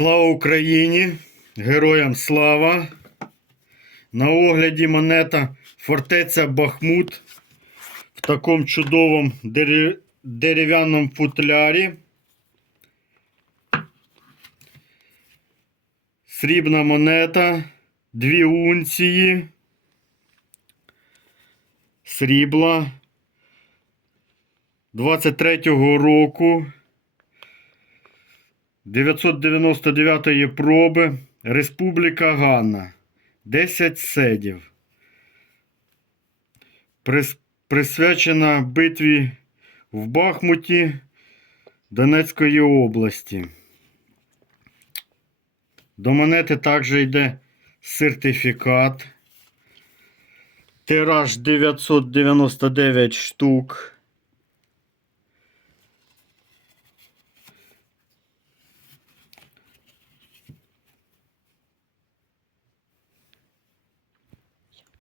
Слава Україні! Героям слава! На огляді монета фортеця Бахмут в такому чудовому дерев'яному футлярі. Срібна монета, дві унції, срібла 23-го року. 999 проби. Республіка Ганна. 10 седів. Прис- Присвячена битві в Бахмуті Донецької області. До монети також йде сертифікат. Тираж 999 штук.